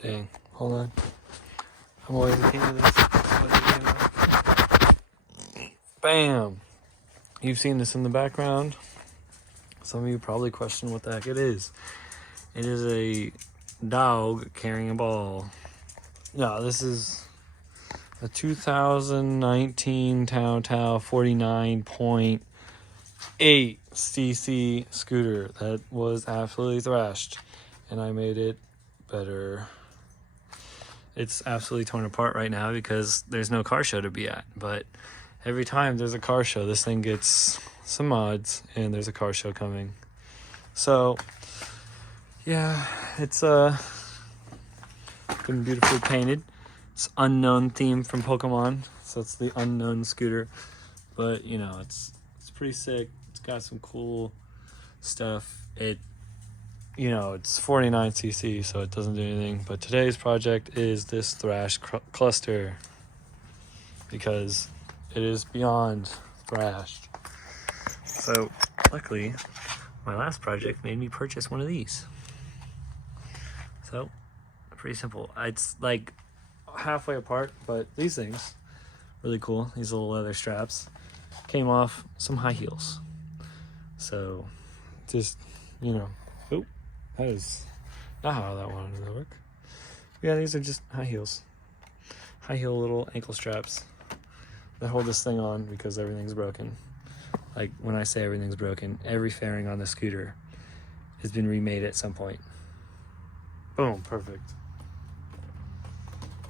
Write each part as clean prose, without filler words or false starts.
Dang, hold on. I'm always a king of this. Bam! You've seen this in the background. Some of you probably question what the heck it is. It is a dog carrying a ball. No, this is a 2019 Tao 49.8 cc scooter that was absolutely thrashed, and I made it better. It's absolutely torn apart right now because there's no car show to be at, but every time there's a car show, this thing gets some mods, and there's a car show coming. So yeah, it's been beautifully painted. It's unknown theme from Pokemon, so it's the unknown scooter, but you know, it's pretty sick. It's got some cool stuff. It's 49 cc, so it doesn't do anything. But today's project is this thrash cluster, because it is beyond thrashed. So luckily, my last project made me purchase one of these. So pretty simple. It's like halfway apart, but these things really cool. These little leather straps came off some high heels. So just, oh, that is not how that wanted to work. Yeah, these are just high heels. High heel little ankle straps that hold this thing on because everything's broken. Like, when I say everything's broken, every fairing on the scooter has been remade at some point. Boom, perfect.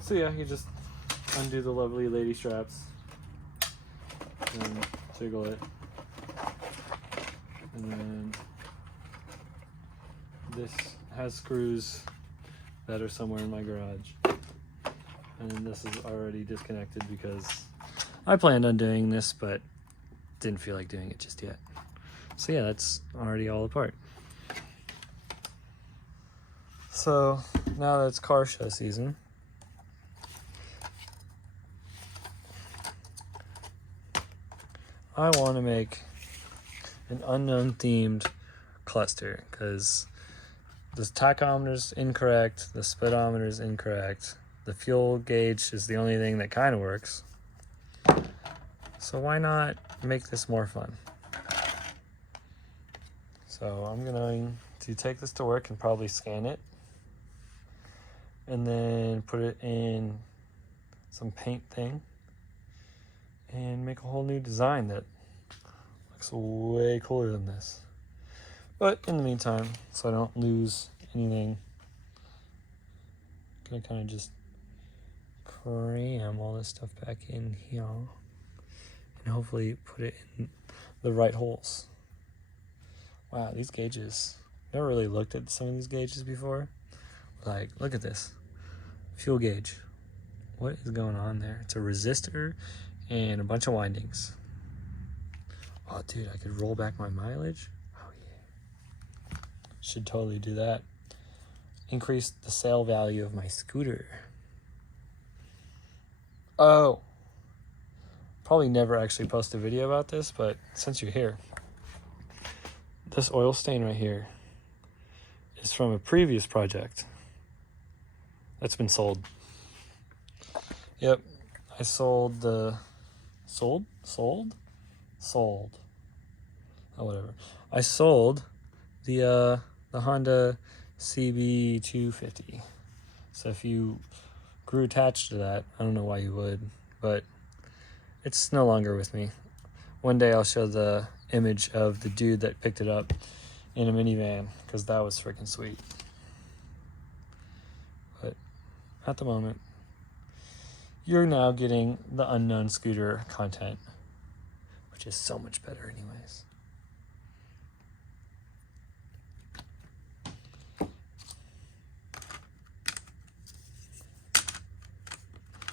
So yeah, you just undo the lovely lady straps and jiggle it. And then this has screws that are somewhere in my garage. And this is already disconnected because I planned on doing this, but didn't feel like doing it just yet. So yeah, that's already all apart. So now that it's car show season, I want to make an unknown themed cluster, because the tachometer's incorrect, the speedometer's incorrect, the fuel gauge is the only thing that kind of works. So why not make this more fun? So I'm going to take this to work and probably scan it, and then put it in some paint thing and make a whole new design that looks way cooler than this. But in the meantime, so I don't lose anything, I'm gonna kind of just cram all this stuff back in here and hopefully put it in the right holes. Wow, these gauges, never really looked at some of these gauges before. Like, look at this fuel gauge. What is going on there? It's a resistor and a bunch of windings. Oh dude, I could roll back my mileage. Oh yeah, should totally do that. Increase the sale value of my scooter. Oh, probably never actually post a video about this, but since you're here, this oil stain right here is from a previous project that's been sold. Yep, I sold the sold. Oh, whatever. I sold the Honda CB250. So if you grew attached to that, I don't know why you would, but it's no longer with me. One day I'll show the image of the dude that picked it up in a minivan, because that was freaking sweet. But at the moment, you're now getting the unknown scooter content, which is so much better anyways.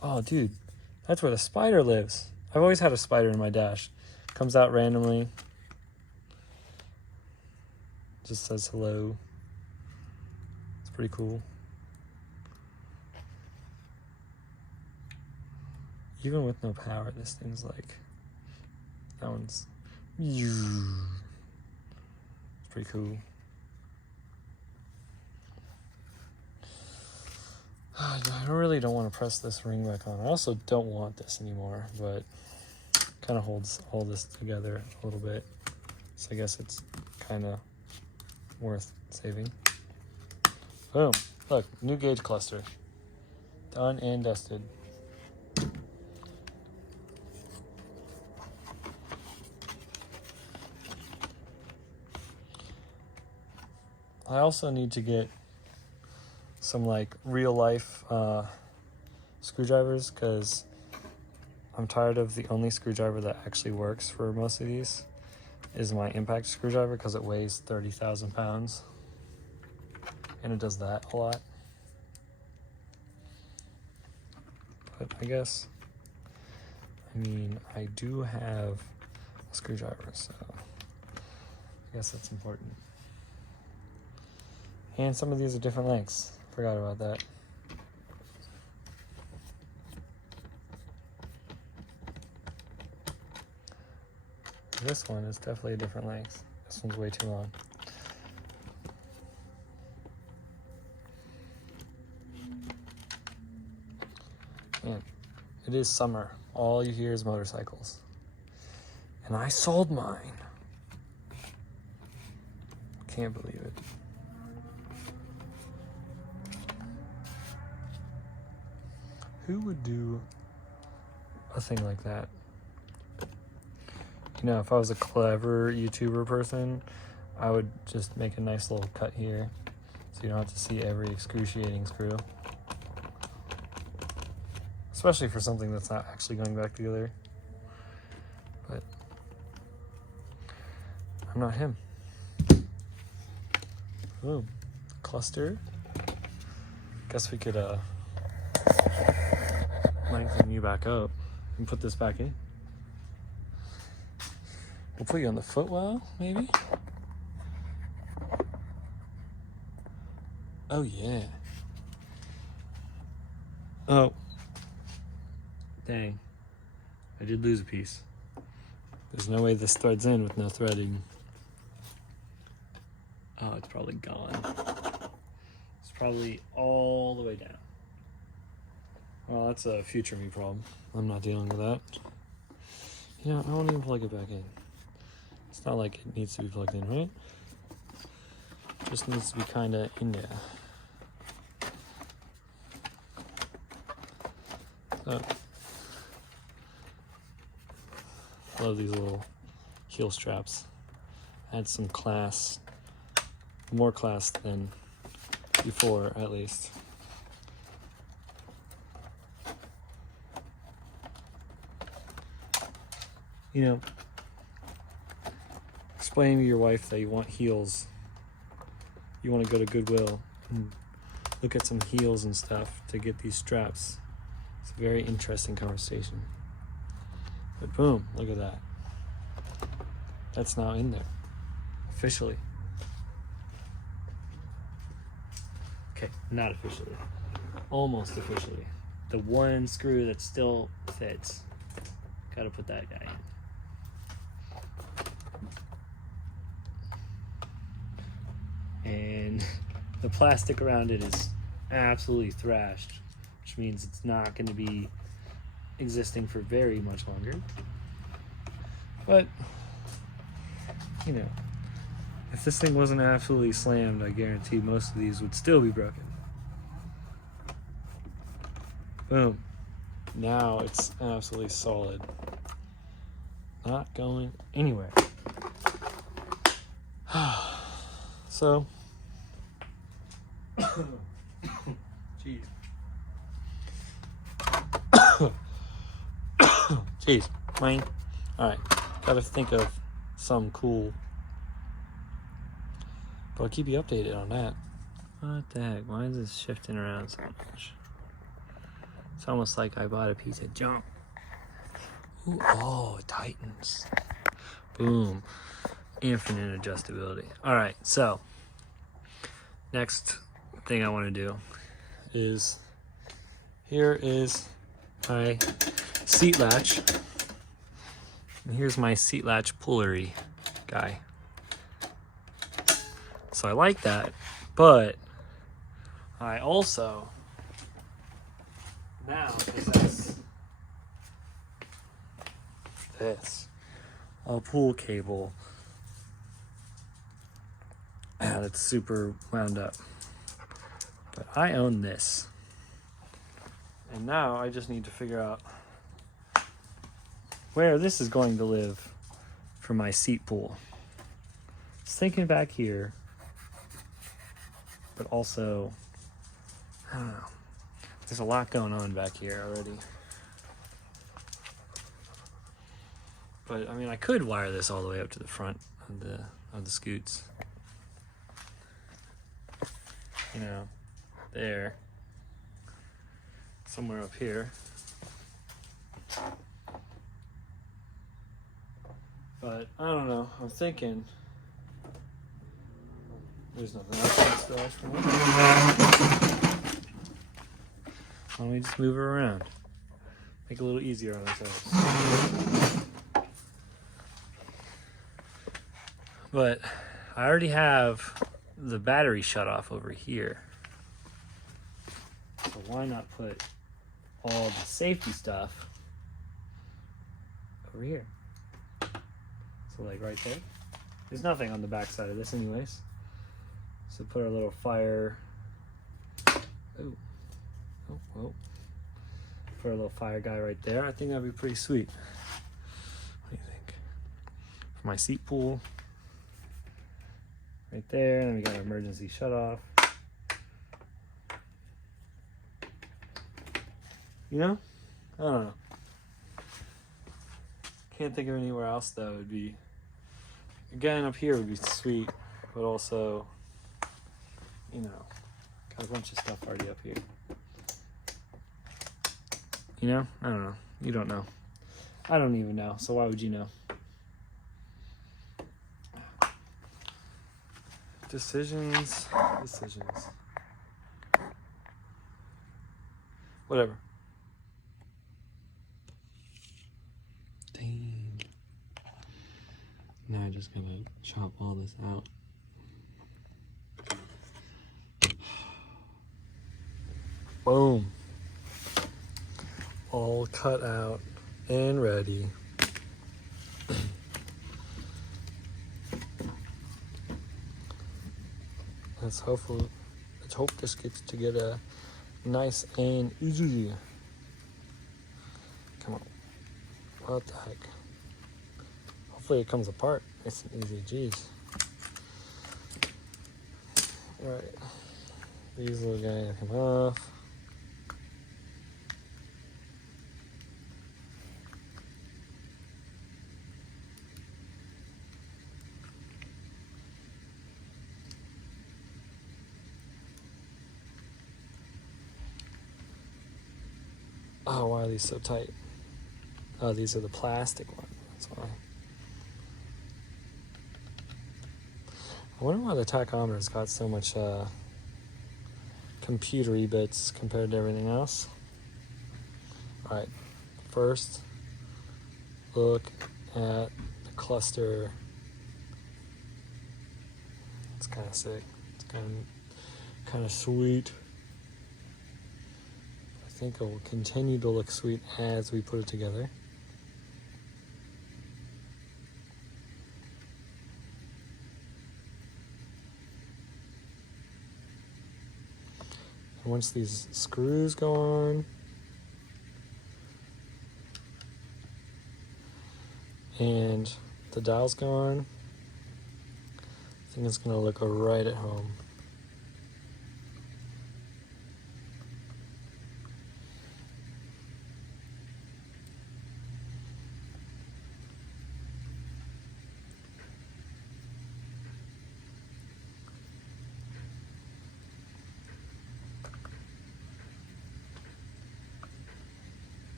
Oh dude, that's where the spider lives. I've always had a spider in my dash. Comes out randomly. Just says hello. It's pretty cool. Even with no power, this thing's like, that one's, it's pretty cool. I really don't want to press this ring back on. I also don't want this anymore, but kind of holds all this together a little bit. So I guess it's kind of worth saving. Boom. Look, new gauge cluster. Done and dusted. I also need to get some like real life screwdrivers, because I'm tired of the only screwdriver that actually works for most of these is my impact screwdriver, because it weighs 30,000 pounds and it does that a lot. But I guess, I mean, I do have a screwdriver, so I guess that's important. And some of these are different lengths. Forgot about that. This one is definitely a different length. This one's way too long. Man, it is summer. All you hear is motorcycles. And I sold mine. Can't believe it. Who would do a thing like that? You know, if I was a clever YouTuber person, I would just make a nice little cut here so you don't have to see every excruciating screw. Especially for something that's not actually going back together. But I'm not him. Ooh, cluster. Guess we could lengthen you back up and put this back in. We'll put you on the footwell, maybe? Oh, yeah. Oh. Dang. I did lose a piece. There's no way this threads in with no threading. Oh, it's probably gone. It's probably all the way down. Well, that's a future me problem. I'm not dealing with that. You know, I won't even plug it back in. It's not like it needs to be plugged in, right? It just needs to be kind of in there. So, I love these little heel straps. Add some class, more class than before at least. You know, explaining to your wife that you want heels, you want to go to Goodwill and look at some heels and stuff to get these straps. It's a very interesting conversation. But boom, look at that. That's now in there, officially. Okay, not officially, almost officially. The one screw that still fits, gotta put that guy in. And the plastic around it is absolutely thrashed, which means it's not going to be existing for very much longer. But, you know, if this thing wasn't absolutely slammed, I guarantee most of these would still be broken. Boom. Now it's absolutely solid. Not going anywhere. So, jeez. Jeez, mine. Alright, gotta think of some cool. But I'll keep you updated on that. What the heck? Why is this shifting around so much? It's almost like I bought a piece of junk. Ooh, oh, it tightens. Boom. Infinite adjustability. Alright, so next thing I want to do is, here is my seat latch, and here's my seat latch pullery guy. So I like that, but I also now possess this, a pull cable, and it's super wound up. But I own this. And now I just need to figure out where this is going to live for my seat pool. Just thinking back here, but also, I don't know. There's a lot going on back here already. But I mean, I could wire this all the way up to the front of the scoots. You know, there. Somewhere up here. But I don't know. I'm thinking there's nothing else in this garage for me. Why don't we just move it around? Make it a little easier on ourselves. But I already have the battery shut off over here. So why not put all the safety stuff over here? So like right there. There's nothing on the back side of this anyways. So put our little fire. Ooh. Oh. Put our little fire guy right there. I think that'd be pretty sweet. What do you think? For my seat pool. Right there, and then we got our emergency shut off. You know? I don't know. Can't think of anywhere else that would be. Again, up here would be sweet, but also, you know, got a bunch of stuff already up here. You know? I don't know. You don't know. I don't even know, so why would you know? Decisions. Whatever. Dang. Now I just gotta chop all this out. Boom. All cut out and ready. Let's hope this gets to get a nice and easy. Come on. What the heck? Hopefully it comes apart. Nice and easy. Jeez. Alright. These little guys come off. Oh, why are these so tight? Oh, these are the plastic ones. That's why. I wonder why the tachometer's got so much computery bits compared to everything else. Alright, first look at the cluster. It's kind of sick. It's kind of sweet. I think it will continue to look sweet as we put it together. And once these screws go on, and the dial's go on, I think it's going to look right at home.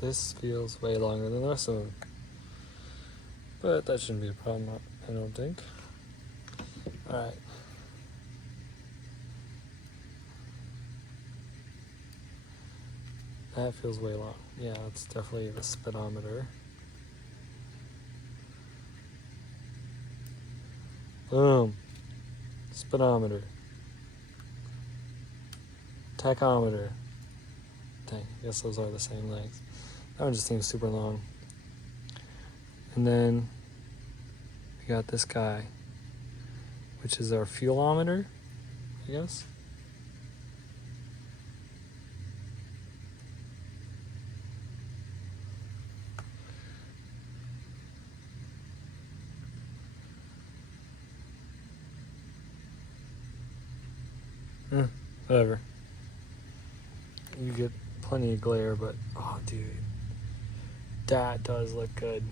This feels way longer than the rest of them, but that shouldn't be a problem, I don't think. Alright. That feels way long. Yeah, it's definitely the speedometer. Boom. Speedometer. tachometer. Dang, I guess those are the same length. That one just seems super long. And then we got this guy, which is our fuelometer, I guess. Whatever. You get plenty of glare, but oh, dude, that does look good.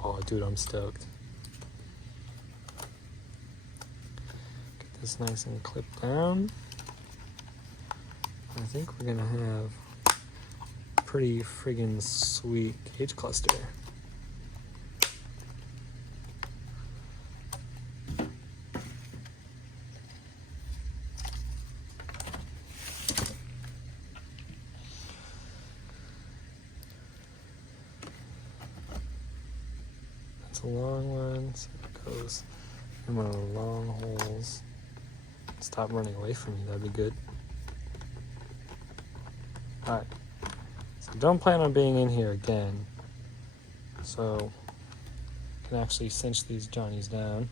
Oh, dude, I'm stoked. Get this nice and clipped down. I think we're gonna have a pretty friggin' sweet gauge cluster. It's a long one, so it goes in one of the long holes. Stop running away from me, that'd be good. Alright, so don't plan on being in here again. So, I can actually cinch these Johnnies down.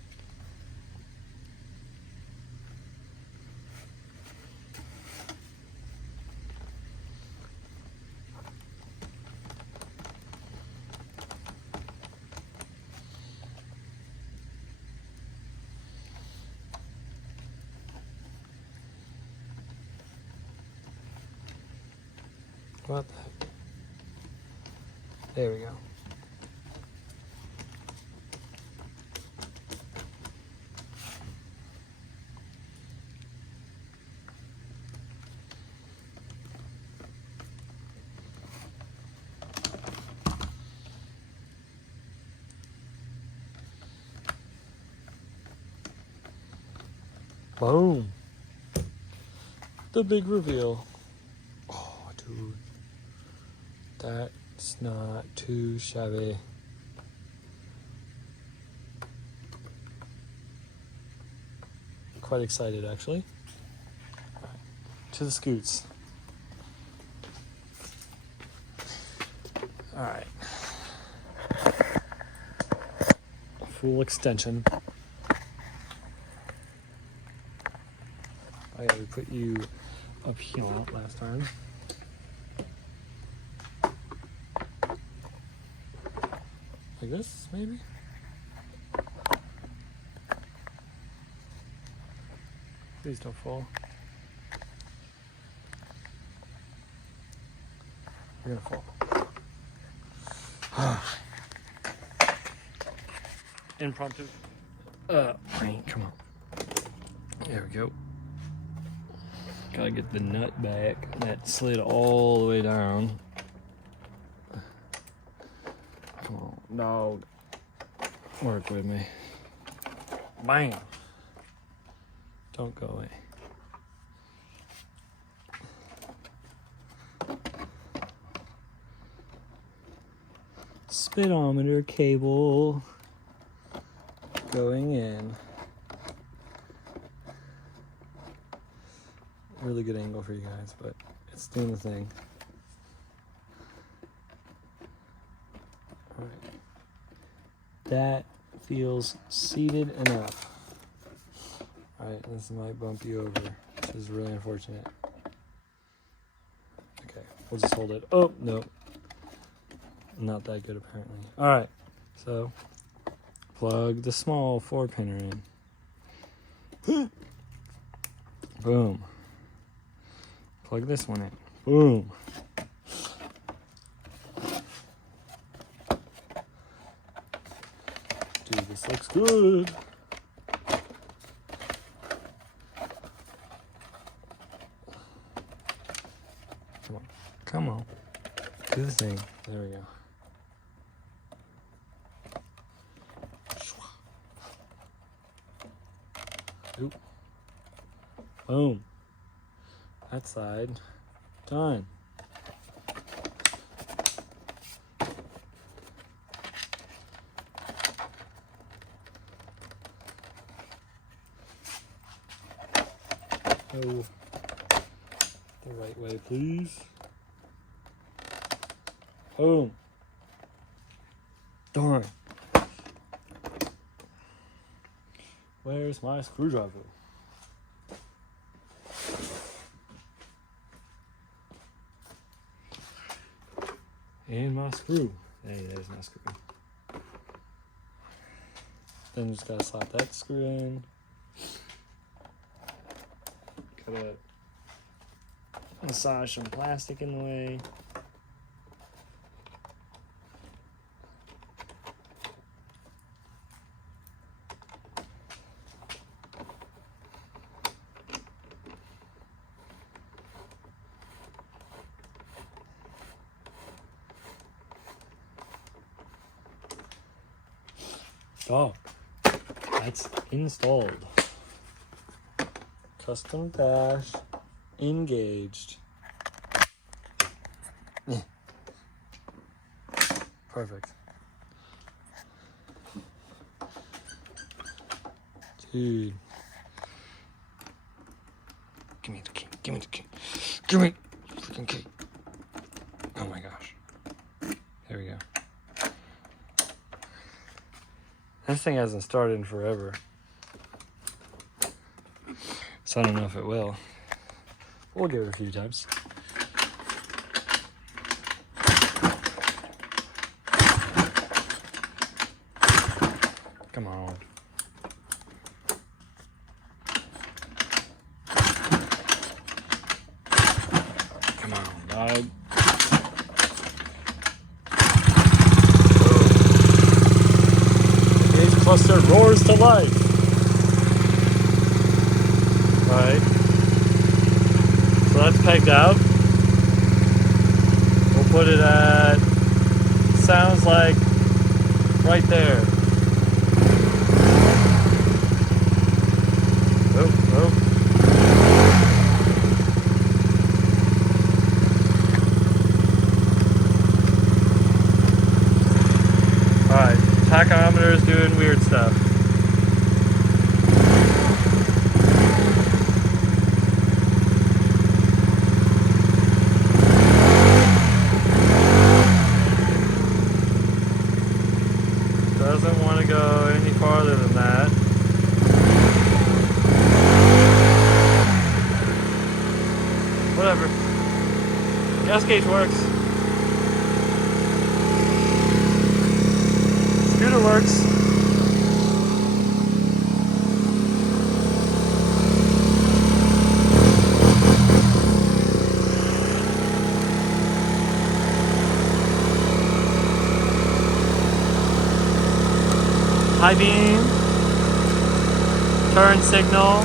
What the heck? There we go. Boom. The big reveal. Oh, dude. That's not too shabby. Quite excited, actually. All right, to the scoots. All right. Full extension. Oh yeah, we put you up here last time. Like this, maybe? Please don't fall. You're gonna fall. Impromptu. Come on. There we go. Gotta get the nut back. That slid all the way down. Come on, dog. Work with me. Bam. Don't go away. Speedometer cable going in. Really good angle for you guys, but it's doing the thing. All right. That feels seated enough. All right, this might bump you over, which is really unfortunate. Okay, we'll just hold it. Oh, no. Not that good, apparently. All right, so plug the small 4-pinner in. Boom. Plug this one in. Boom. Dude, this looks good. Come on. Come on. Do the thing. There we go. Oop. Boom. That side. Done. Go the right way, please. Boom. Darn. Where's my screwdriver? And my screw. Hey, there's my screw. Then just gotta slap that screw in. Gotta massage some plastic in the way. Oh, that's installed. Custom dash engaged. Perfect. Dude. Give me the key. Give me the key. Give me the freaking key. Oh my gosh. There we go. This thing hasn't started in forever. So I don't know if it will. We'll give it a few times. Come on. Come on, dog. The gauge cluster roars to life. Right. So that's pegged out. We'll put it at, sounds like right there. Oh, oh. Alright, tachometer is doing weird stuff. Doesn't want to go any farther than that. Whatever. Gas gauge works. Scooter works. High beam, turn signal,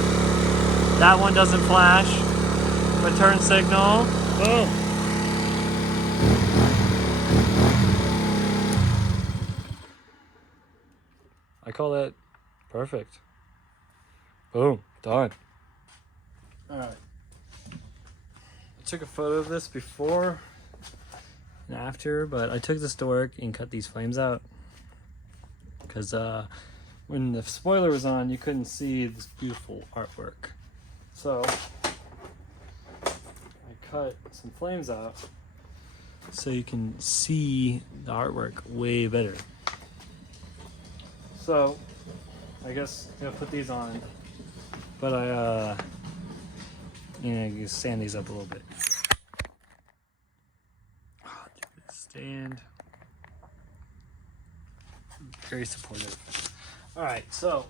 that one doesn't flash, but turn signal, boom. I call that perfect. Boom, done. Alright. I took a photo of this before and after, but I took this to work and cut these flames out. Because when the spoiler was on, you couldn't see this beautiful artwork. So I cut some flames out so you can see the artwork way better. So I guess I'm gonna put these on, but you sand these up a little bit. Oh, dude, stand. Very supportive. All right, so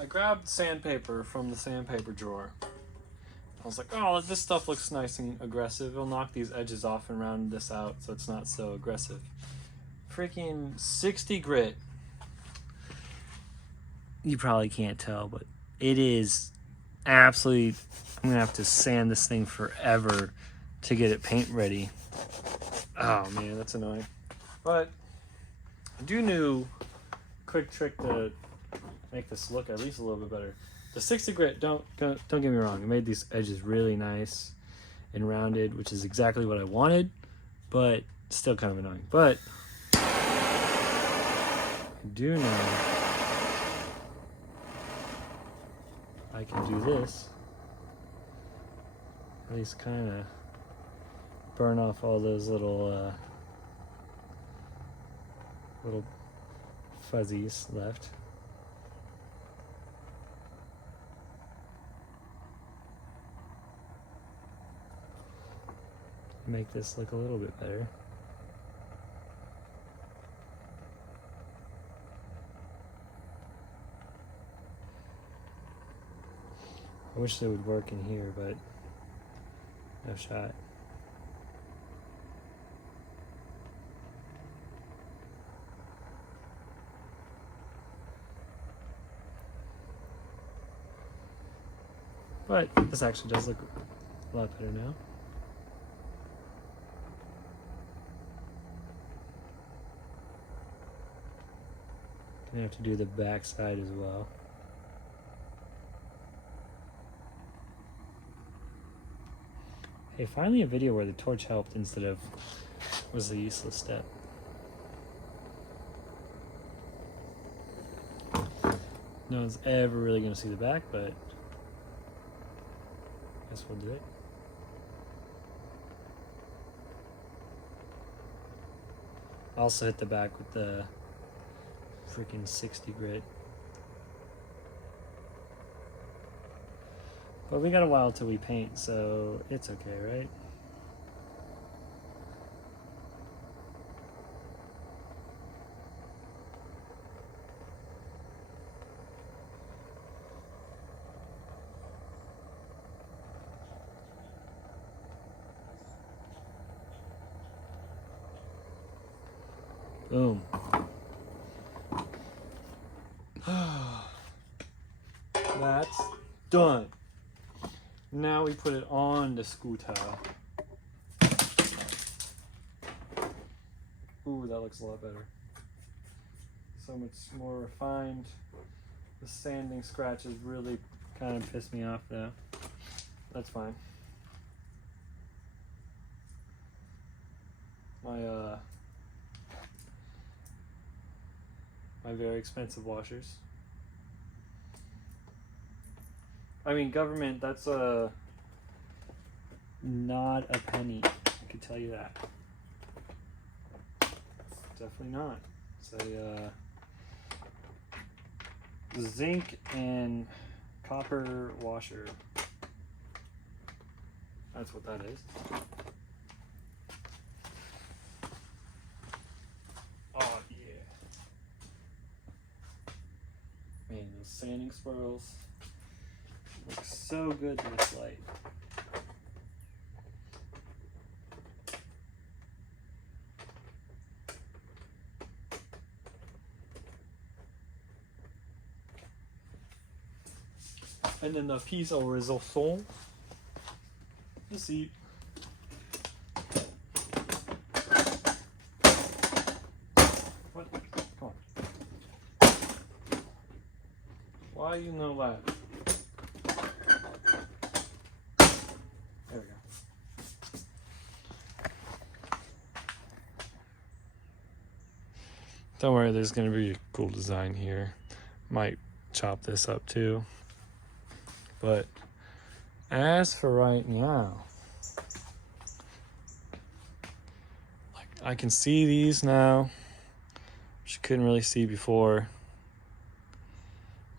I grabbed sandpaper from the sandpaper drawer. I was like, oh, this stuff looks nice and aggressive. It'll knock these edges off and round this out so it's not so aggressive. Freaking 60 grit. You probably can't tell, but it is absolutely, I'm gonna have to sand this thing forever to get it paint ready. Oh man, that's annoying. But I do know quick trick to make this look at least a little bit better. The 60 grit, don't get me wrong, it made these edges really nice and rounded, which is exactly what I wanted, but still kind of annoying. But I do know I can do this at least kind of burn off all those little little fuzzies left. Make this look a little bit better. I wish they would work in here, but no shot. But this actually does look a lot better now. Gonna have to do the back side as well. Hey, finally a video where the torch helped instead of was a useless step. No one's ever really gonna see the back, but I guess we'll do it. Also hit the back with the freaking 60 grit. But we got a while till we paint, so it's okay, right? Boom. That's done. Now we put it on the scooter. Ooh, that looks a lot better. So much more refined. The sanding scratches really kind of pissed me off though. That's fine. My very expensive washers. I mean, government, that's not a penny, I can tell you that. Definitely not. It's a zinc and copper washer. That's what that is. Oh yeah. Man, those sanding swirls look so good in this light. And then the piece of risotto. You see. What? Come on. Why you know that? There we go. Don't worry, there's gonna be a cool design here. Might chop this up too. But as for right now, like I can see these now, which you couldn't really see before.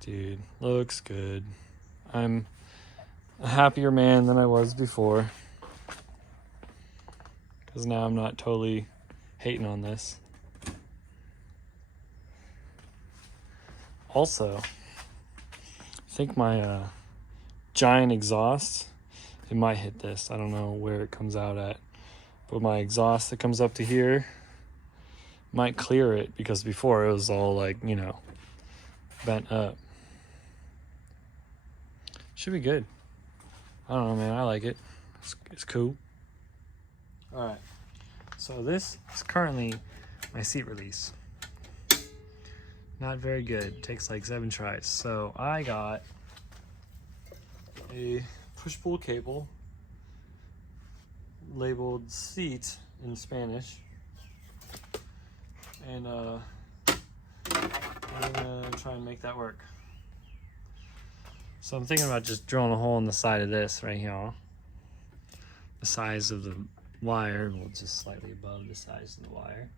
Dude, looks good. I'm a happier man than I was before, because now I'm not totally hating on this. Also, I think my giant exhaust, it might hit this. I don't know where it comes out at, but my exhaust that comes up to here might clear it, because before it was all like, you know, bent up. Should be good. I don't know, man. I like it. It's cool. All right. So this is currently my seat release. Not very good. Takes like 7 tries. So I got a push-pull cable labeled seat in Spanish, and I'm gonna try and make that work. So I'm thinking about just drilling a hole in the side of this right here, the size of the wire, well, just slightly above the size of the wire.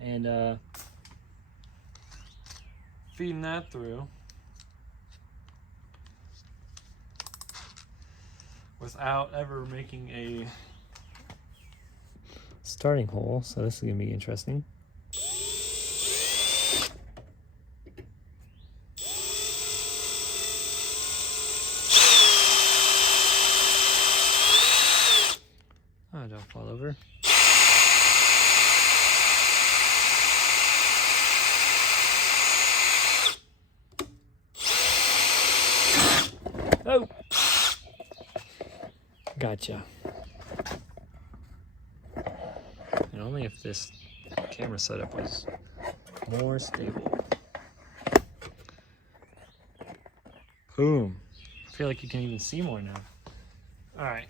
And feeding that through without ever making a starting hole, so this is going to be interesting. Oh, don't fall over. Oh! Gotcha. And only if this camera setup was more stable. Boom. I feel like you can even see more now. Alright.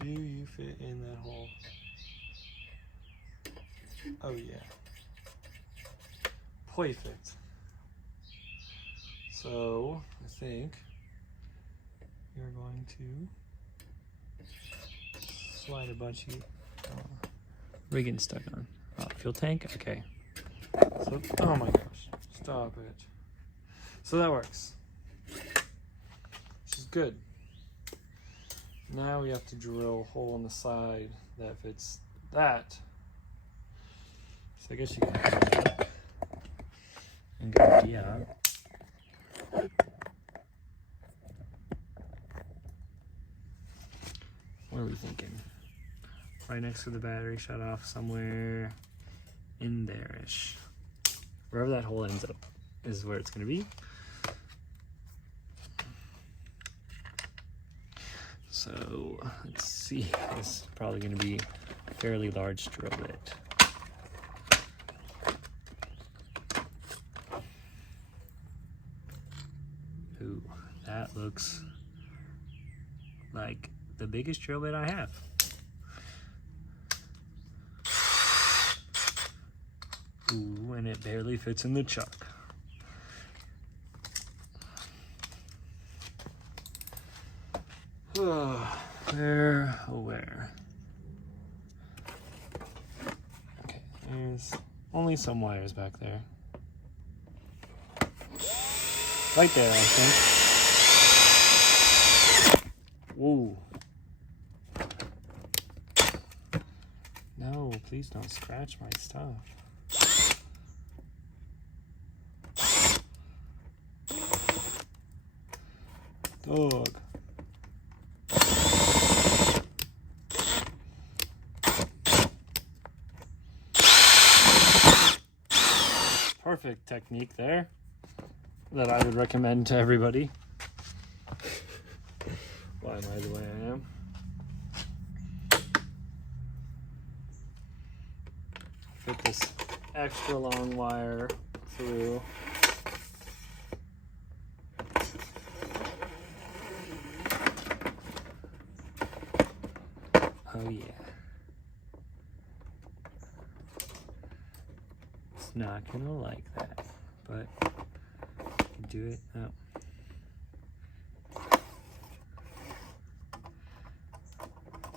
Do you fit in that hole? Oh yeah. Perfect. So, I think you're going to slide a bunch of rigging stuck on. Oh, fuel tank? Okay. So, oh my gosh. Stop it. So that works. Which is good. Now we have to drill a hole in the side that fits that. So I guess you can do that. And go yeah. What are we thinking? Right next to the battery shut off, somewhere in there-ish. Wherever that hole ends up is where it's going to be. So let's see, this is probably going to be a fairly large drill bit. Ooh, that looks like the biggest drill bit I have. Ooh, and it barely fits in the chuck. Where? Oh, where? Okay, there's only some wires back there. Right there, I think. Whoa. No, please don't scratch my stuff. Dog. Perfect technique there that I would recommend to everybody. Why am I the way I am? Fit this extra long wire through. Oh yeah. It's not gonna like that, but you can do it. Oh.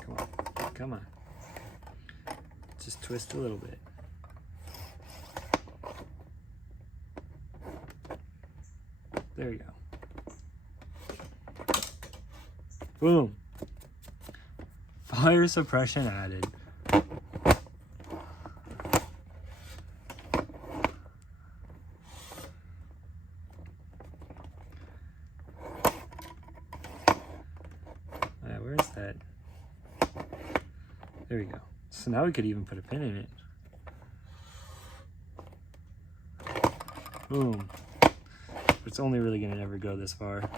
Come on, come on. Just twist a little bit. There you go. Boom. Fire suppression added. Where's that? There we go. So now we could even put a pin in it. Boom. But it's only really gonna never go this far to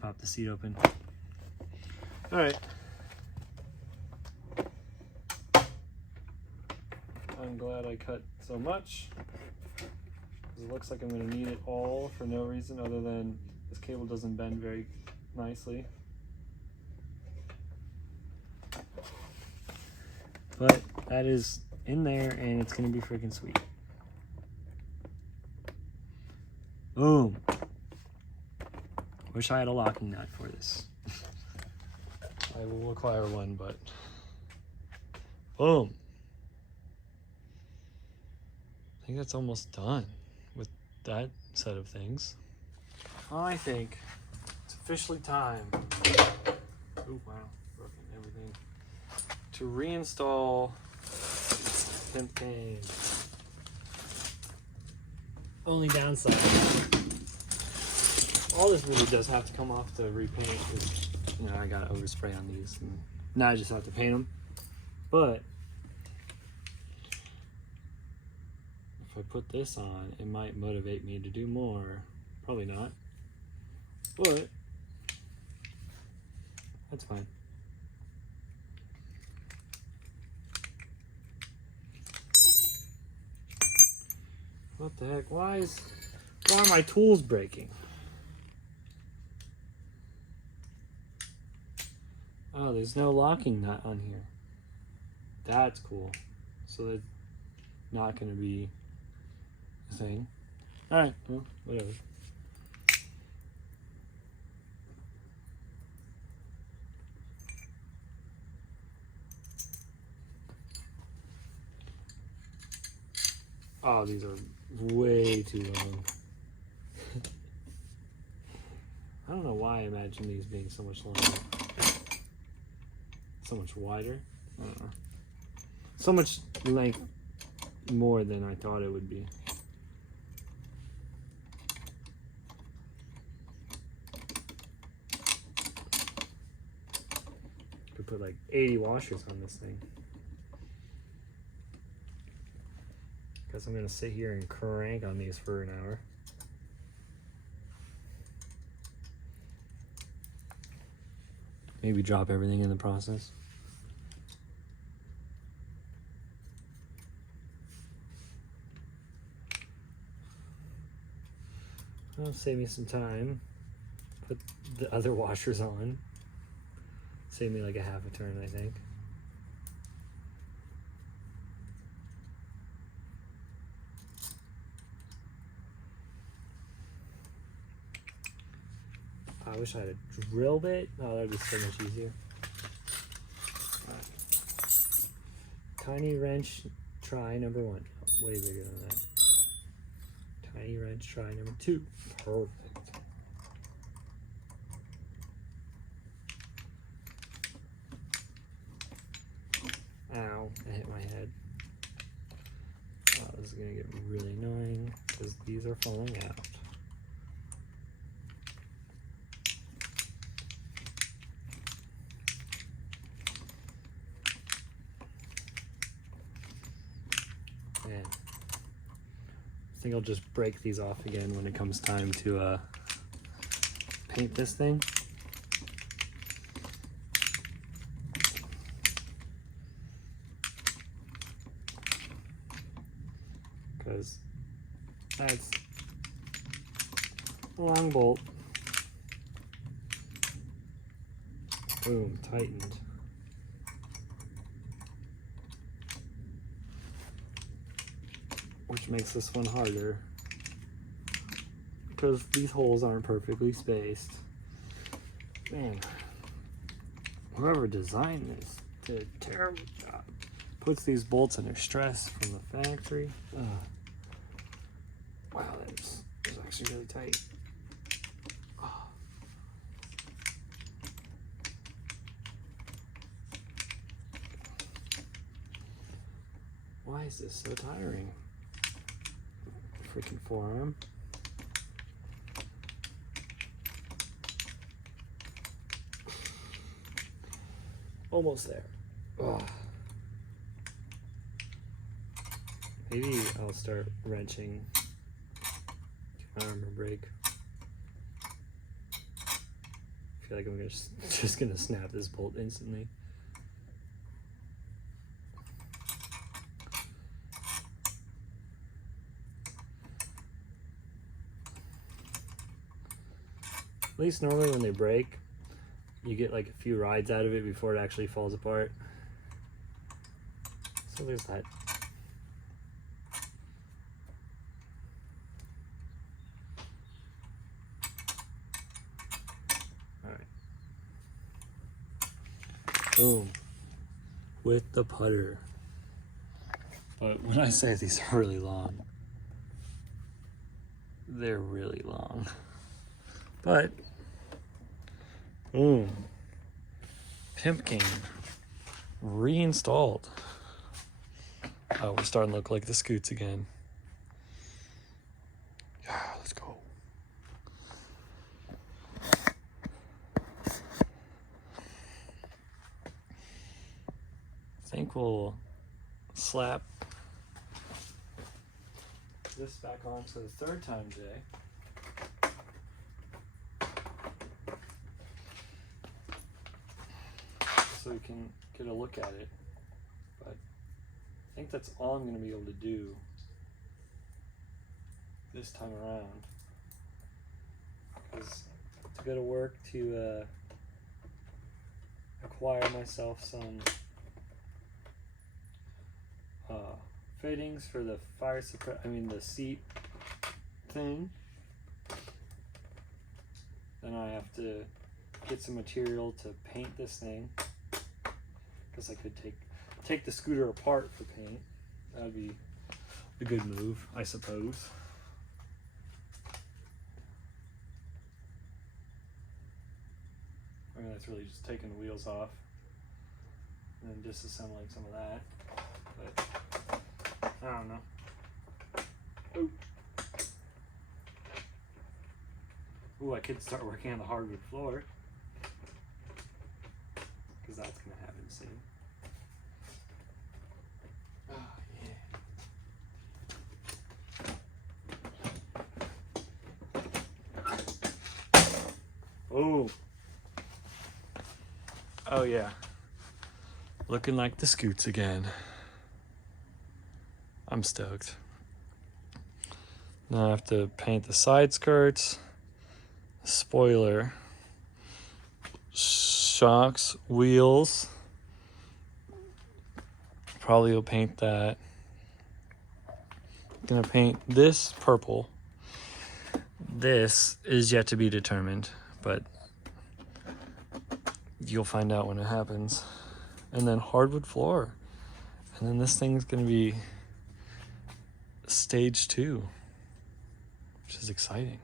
pop the seat open. All right. I'm glad I cut so much, because it looks like I'm going to need it all for no reason other than this cable doesn't bend very nicely. But that is in there and it's going to be freaking sweet. Boom. Wish I had a locking nut for this. I will acquire one, but boom. I think that's almost done with that set of things. I think it's officially time. Oh wow, broken everything. To reinstall pimp cane. Only downside, all this really does have to come off to repaint is, you know, I gotta overspray on these and now I just have to paint them. But if I put this on, it might motivate me to do more. Probably not, but that's fine. What the heck? Why are my tools breaking? Oh, there's no locking nut on here. That's cool. So that's not going to be a thing. Alright, well, whatever. Oh, these are way too long. I don't know why I imagine these being so much longer. So much wider. I don't know. So much length more than I thought it would be. Could put like 80 washers on this thing. Guess I'm gonna sit here and crank on these for an hour. Maybe drop everything in the process. That'll save me some time. Put the other washers on. Save me like a half a turn, I think. I wish I had a drill bit. Oh, that would be so much easier. Right. Tiny wrench try number 1. Oh, way bigger than that. Tiny wrench try number 2. Perfect. Ow, I hit my head. Oh, this is gonna get really annoying because these are falling out. Man, I think I'll just break these off again when it comes time to paint this thing. Because that's a long bolt. Boom, tightened. Which makes this one harder because these holes aren't perfectly spaced. Man, whoever designed this did a terrible job. Puts these bolts under stress from the factory. Wow, that is actually really tight. Why is this so tiring? Freaking forearm. Almost there. Ugh. Maybe I'll start wrenching my arm or break. I feel like I'm just gonna snap this bolt instantly. At least normally when they break, you get like a few rides out of it before it actually falls apart. So there's that. Boom. With the putter. But when I say these are really long, they're really long. But, boom. Pimp game. Reinstalled. Oh, we're starting to look like the Scoots again. Yeah, let's go. I think we'll slap this back on for the third time today. So we can get a look at it. But I think that's all I'm going to be able to do this time around. Because to go to work to acquire myself some fittings for the the seat thing. Then I have to get some material to paint this thing, because I could take the scooter apart for paint. That'd be a good move, I suppose. I mean, that's really just taking the wheels off and then disassembling some of that. But I don't know. Ooh, I could start working on the hardwood floor, because that's gonna happen soon. Oh, oh yeah, looking like the Scoots again. I'm stoked. Now I have to paint the side skirts, spoiler, shocks, wheels. Probably will paint that. Gonna paint this purple. This is yet to be determined, but you'll find out when it happens. And then hardwood floor. And then this thing's gonna be stage 2, which is exciting.